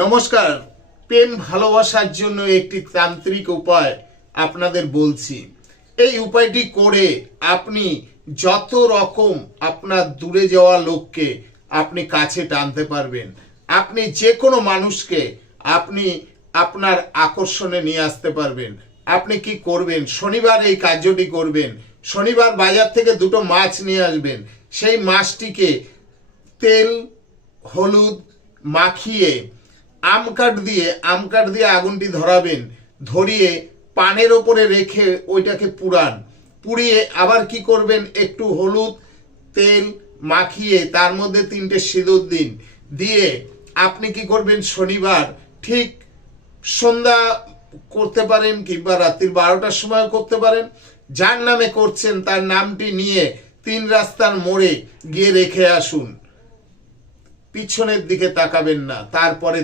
নমস্কার। প্রেম ভালোবাসার জন্য একটি তান্ত্রিক উপায় আপনাদের বলছি। এই উপায়টি করে আপনি যত রকম আপনার দূরে যাওয়া লোককে আপনি কাছে টানতে পারবেন। আপনি যে কোনো মানুষকে আপনি আপনার আকর্ষণে নিয়ে আসতে পারবেন। আপনি কি করবেন? শনিবার এই কার্যটি করবেন। শনিবার বাজার থেকে দুটো মাছ নিয়ে আসবেন। সেই মাছটিকে তেল হলুদ মাখিয়ে আম কাঠ দিয়ে আগুনটি ধরাবেন। ধরিয়ে পানের ওপরে রেখে ওইটাকে পুড়িয়ে আবার কি করবেন, একটু হলুদ তেল মাখিয়ে তার মধ্যে 3টে সিঁদুর দিন। দিয়ে আপনি কি করবেন, শনিবার ঠিক সন্ধ্যা করতে পারেন কিংবা রাত্রি 12টার সময় করতে পারেন। যার নামে করছেন তার নামটি নিয়ে 3 রাস্তার মোড়ে গিয়ে রেখে আসুন। পিছনের দিকে তাকাবেন না। তারপরে